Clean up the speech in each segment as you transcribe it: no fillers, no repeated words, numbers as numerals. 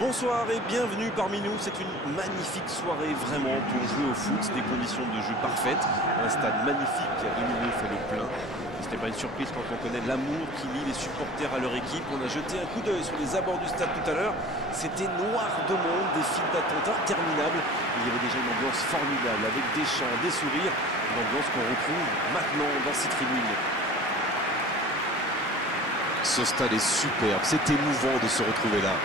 Bonsoir et bienvenue parmi nous. C'est une magnifique soirée vraiment pour jouer au foot, des conditions de jeu parfaites, un stade magnifique qui a de nouveau fait le plein. Ce n'est pas une surprise quand on connaît l'amour qui lie les supporters à leur équipe. On a jeté un coup d'œil sur les abords du stade tout à l'heure. C'était noir de monde, des files d'attente interminables. Il y avait déjà une ambiance formidable avec des chants, des sourires, une ambiance qu'on retrouve maintenant dans ces tribunes. Ce stade est superbe, c'est émouvant de se retrouver là.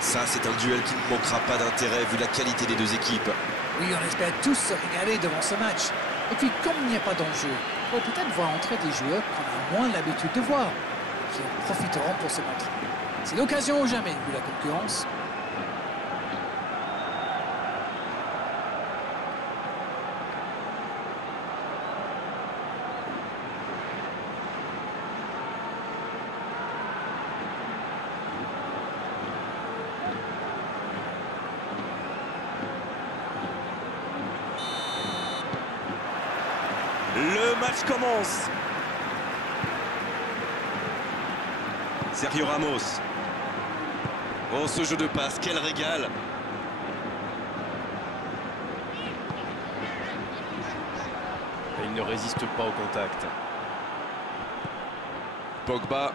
Ça, c'est un duel qui ne manquera pas d'intérêt vu la qualité des deux équipes. Oui, on espère tous se régaler devant ce match. Et puis, comme il n'y a pas d'enjeu, on peut peut-être voir entrer des joueurs qu'on a moins l'habitude de voir, qui en profiteront pour se montrer. C'est l'occasion ou jamais, vu la concurrence. Le match commence. Sergio Ramos. Oh, ce jeu de passe, quel régal! Et il ne résiste pas au contact. Pogba.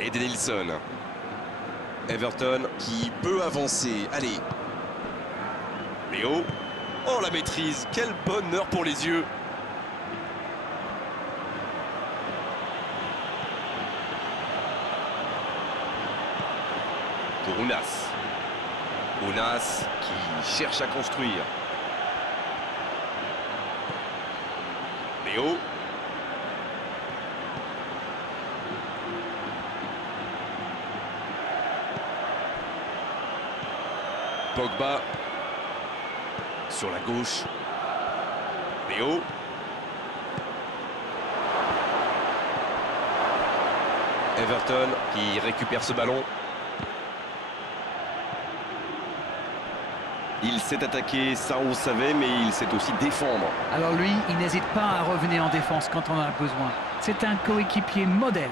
Edenilson. Everton qui peut avancer. Allez. Léo. Oh, la maîtrise, quel bonheur pour les yeux. Pour Ounas. Ounas qui cherche à construire. Léo. Pogba. Sur la gauche. Léo. Everton qui récupère ce ballon. Il s'est attaqué, ça on le savait, mais il sait aussi défendre. Alors lui, il n'hésite pas à revenir en défense quand on en a besoin. C'est un coéquipier modèle.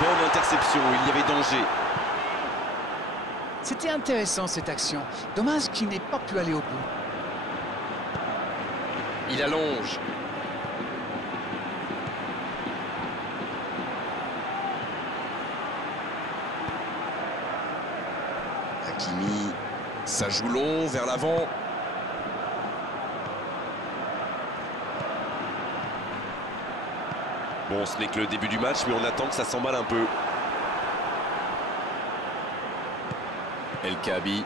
Bonne interception, il y avait danger. C'était intéressant cette action. Dommage qu'il n'ait pas pu aller au bout. Il allonge. Hakimi, ça joue long vers l'avant. Bon, ce n'est que le début du match, mais on attend que ça s'emballe un peu. El Kaabi.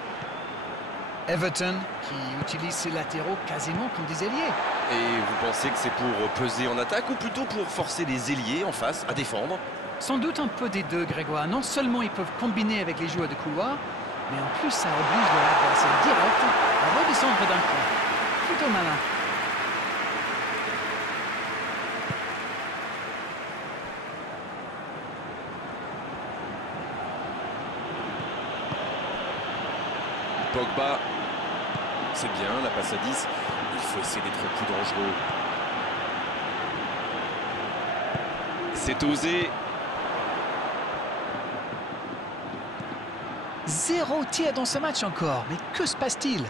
Everton qui utilise ses latéraux quasiment comme des ailiers. Et vous pensez que c'est pour peser en attaque ou plutôt pour forcer les ailiers en face à défendre? Sans doute un peu des deux, Grégoire. Non seulement ils peuvent combiner avec les joueurs de couloir, mais en plus ça oblige l'adversaire direct à redescendre d'un cran. Plutôt malin. Pogba. C'est bien, la passe à 10. Il faut essayer d'être plus dangereux. C'est osé. 0 tir dans ce match encore. Mais que se passe-t-il?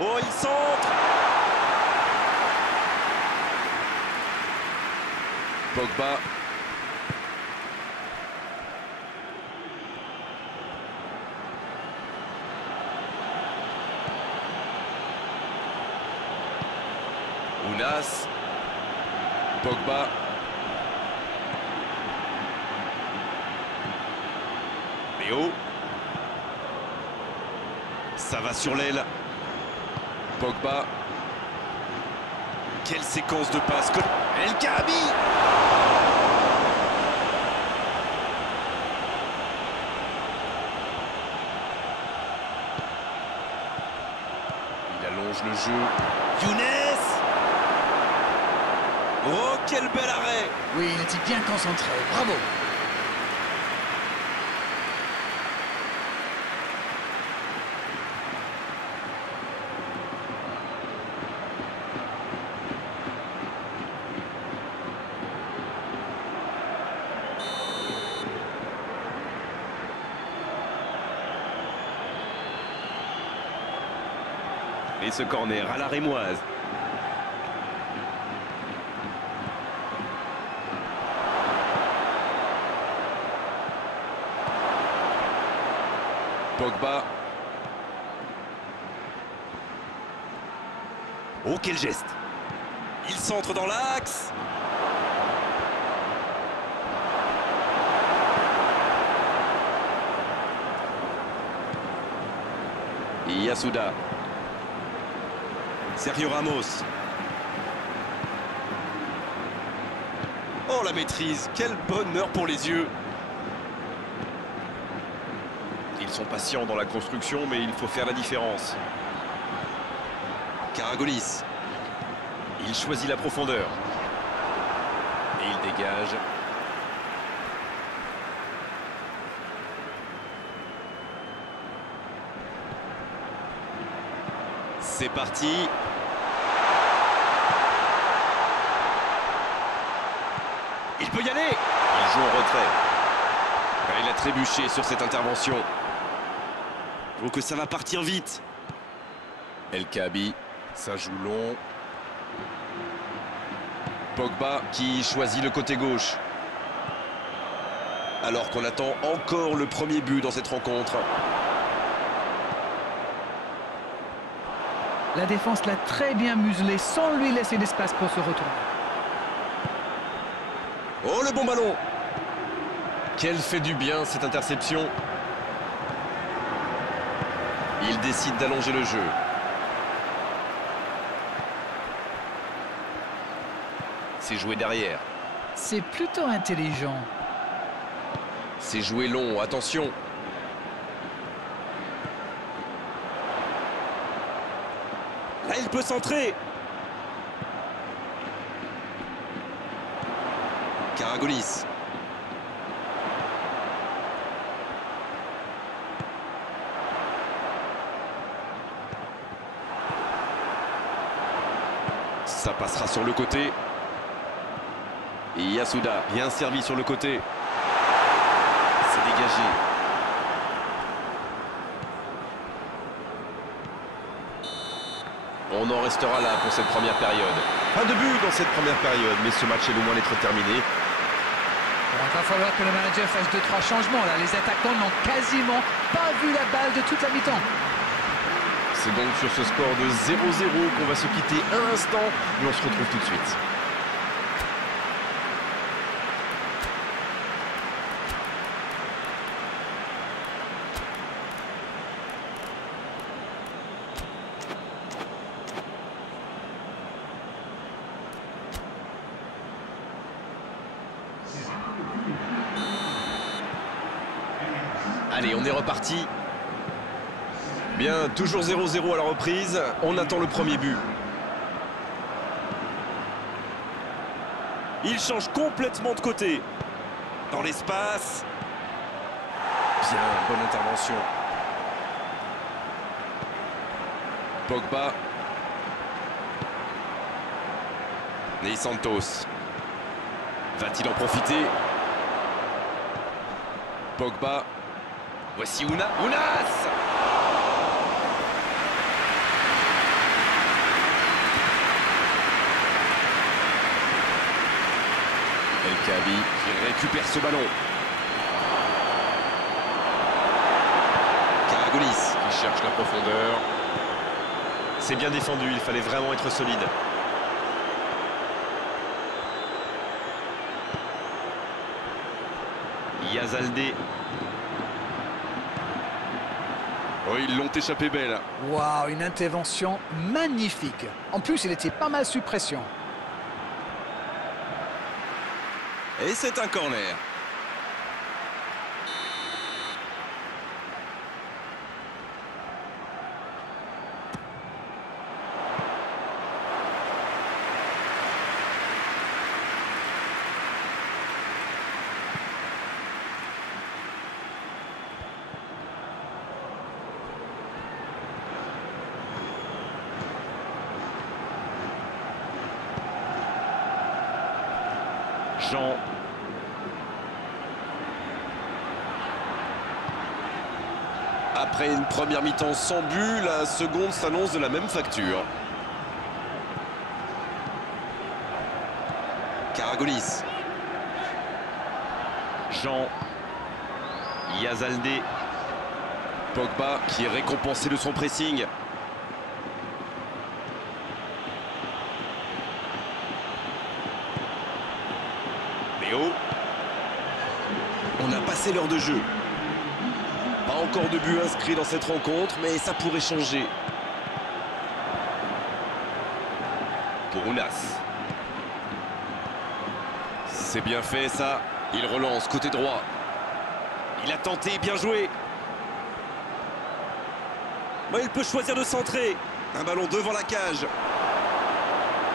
Oh, il centre. Pogba. Ounas. Pogba. Léo. Ça va sur l'aile. Pogba. Quelle séquence de passes. El Kaabi. Il allonge le jeu. Younes. Oh, quel bel arrêt! Oui, il était bien concentré. Bravo! Et ce corner à la rémoise. Pogba. Oh, quel geste! Il centre dans l'axe. Yasuda. Sergio Ramos. Oh, la maîtrise! Quel bonheur pour les yeux! Ils sont patients dans la construction, mais il faut faire la différence. Karagolis. Il choisit la profondeur. Et il dégage. C'est parti. Il peut y aller. Il joue en retrait. Il a trébuché sur cette intervention. Donc ça va partir vite. El Kaabi. Ça joue long. Pogba qui choisit le côté gauche. Alors qu'on attend encore le premier but dans cette rencontre. La défense l'a très bien muselé sans lui laisser d'espace pour se retourner. Oh, le bon ballon! Quelle fait du bien cette interception. Il décide d'allonger le jeu. C'est joué derrière. C'est plutôt intelligent. C'est joué long, attention. Là, il peut centrer. Karagolis. Ça passera sur le côté. Et Yasuda, bien servi sur le côté. C'est dégagé. On en restera là pour cette première période. Pas de but dans cette première période, mais ce match est loin d'être terminé. Bon, il va falloir que le manager fasse 2-3 changements. Là, les attaquants n'ont quasiment pas vu la balle de toute la mi-temps. C'est donc sur ce score de 0-0 qu'on va se quitter un instant, mais on se retrouve tout de suite. Allez, on est reparti. Bien, toujours 0-0 à la reprise. On attend le premier but. Il change complètement de côté. Dans l'espace. Bien, bonne intervention. Pogba. Ney Santos. Va-t-il en profiter? Pogba. Voici Ounas. El Kaabi qui récupère ce ballon. Karagolis qui cherche la profondeur. C'est bien défendu, il fallait vraiment être solide. Yazaldé. Oh, ils l'ont échappé belle. Waouh, une intervention magnifique. En plus, il était pas mal sous pression. Et c'est un corner. Jean. À Après une première mi-temps sans but, la seconde s'annonce de la même facture. Karagolis. Jean. Yazaldé. Pogba qui est récompensé de son pressing. Léo. On a passé l'heure de jeu. Pas encore de but inscrit dans cette rencontre, mais ça pourrait changer. Pour Ounas. C'est bien fait ça. Il relance côté droit. Il a tenté, bien joué. Mais il peut choisir de centrer. Un ballon devant la cage.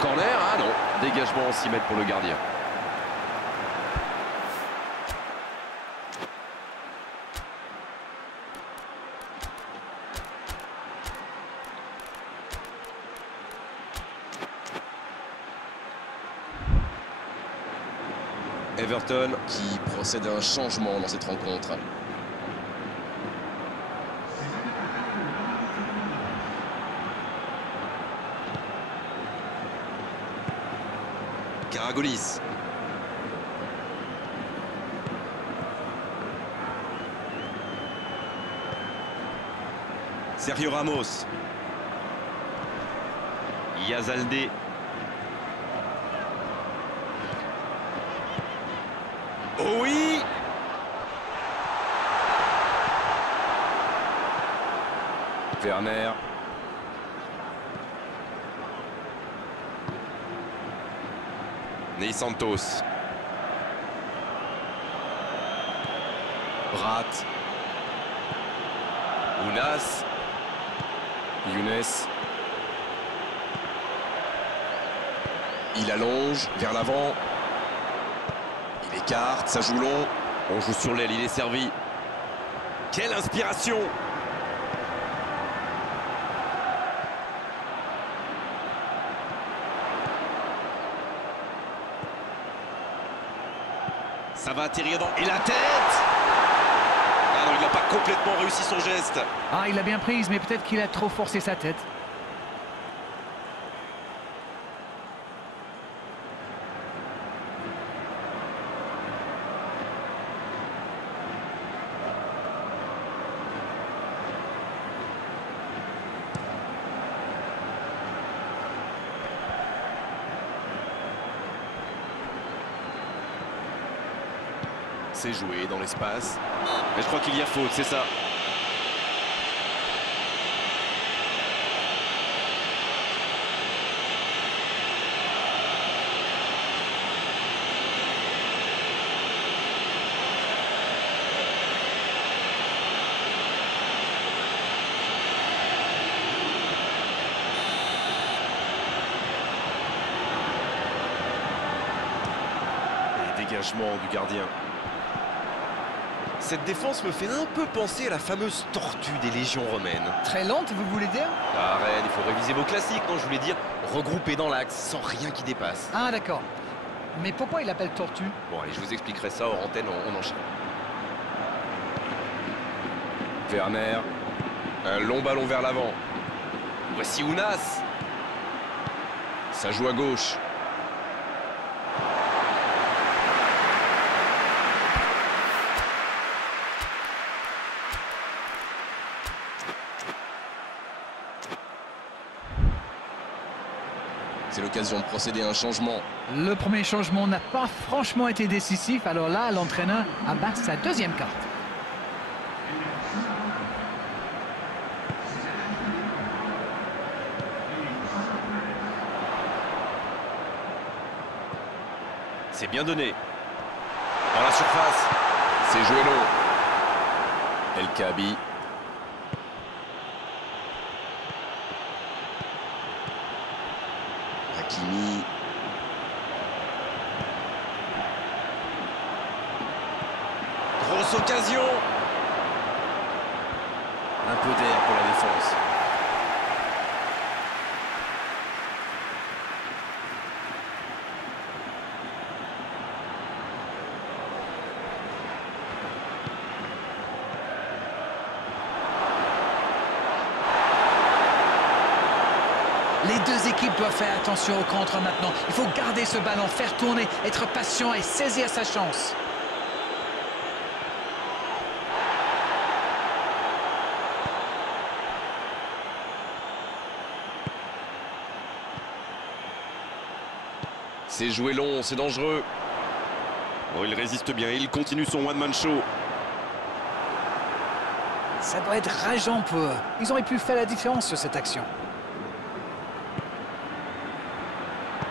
Corner, ah non. Dégagement en 6 mètres pour le gardien. Everton qui procède à un changement dans cette rencontre. Karagolis. Sergio Ramos. Yazaldé. Oh oui! Werner. Ney Santos. Brat. Ounas. Younes. Il allonge vers l'avant. Il écarte, ça joue long. On joue sur l'aile, il est servi. Quelle inspiration! Ça va atterrir dans... Et la tête! Ah non, il n'a pas complètement réussi son geste. Ah, il a bien prise, mais peut-être qu'il a trop forcé sa tête. C'est joué dans l'espace. Mais je crois qu'il y a faute, c'est ça. Et dégagement du gardien. Cette défense me fait un peu penser à la fameuse tortue des légions romaines. Très lente, vous voulez dire? Arrête, il faut réviser vos classiques, non, je voulais dire regrouper dans l'axe, sans rien qui dépasse. Ah, d'accord. Mais pourquoi il appelle tortue? Bon, allez, je vous expliquerai ça hors antenne, on enchaîne. Werner. Un long ballon vers l'avant. Voici Ounas. Ça joue à gauche. C'est l'occasion de procéder à un changement. Le premier changement n'a pas franchement été décisif, alors là, l'entraîneur abat sa deuxième carte. C'est bien donné. Dans la surface. C'est joué long. El Kaabi. Hakimi. Grosse occasion. Un peu d'air pour la défense. Les deux équipes doivent faire attention au contre maintenant. Il faut garder ce ballon, faire tourner, être patient et saisir sa chance. C'est joué long, c'est dangereux. Oh, il résiste bien, il continue son one-man show. Ça doit être rageant pour eux. Ils auraient pu faire la différence sur cette action.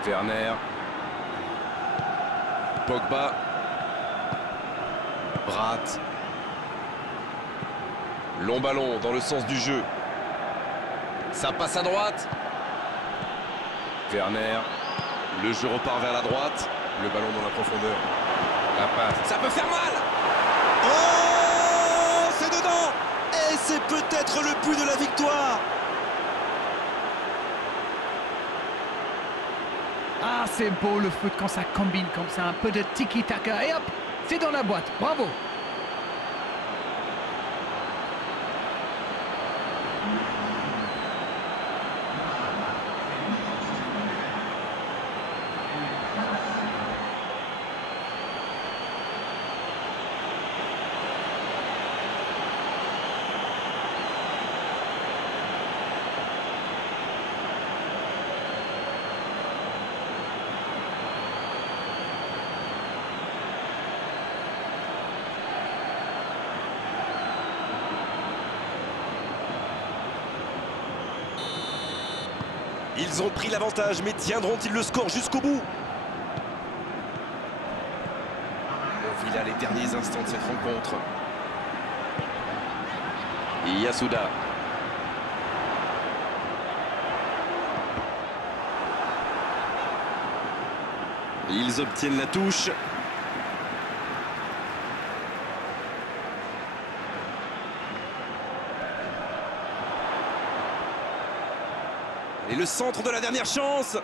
Werner. Pogba. Bratt. Long ballon dans le sens du jeu. Ça passe à droite. Werner. Le jeu repart vers la droite. Le ballon dans la profondeur. La passe. Ça peut faire mal. Oh, c'est dedans. Et c'est peut-être le but de la victoire. Ah, c'est beau le foot quand ça combine comme ça. Un peu de tiki-taka et hop, c'est dans la boîte. Bravo. Ils ont pris l'avantage, mais tiendront-ils le score jusqu'au bout? On vit là les derniers instants de cette rencontre. Yasuda. Ils obtiennent la touche. Et le centre de la dernière chance.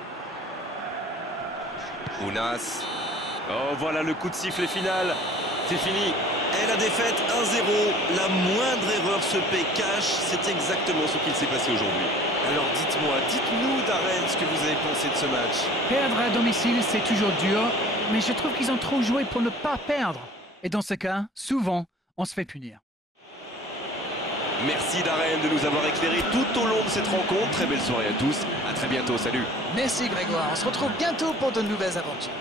Ounas. Oh, voilà le coup de sifflet final. C'est fini. Et la défaite 1-0. La moindre erreur se paie cash. C'est exactement ce qu'il s'est passé aujourd'hui. Alors dites-nous Darren ce que vous avez pensé de ce match. Perdre à domicile, c'est toujours dur, mais je trouve qu'ils ont trop joué pour ne pas perdre. Et dans ce cas, souvent, on se fait punir. Merci Darren de nous avoir éclairé tout au long de cette rencontre. Très belle soirée à tous. À très bientôt. Salut. Merci Grégoire, on se retrouve bientôt pour de nouvelles aventures.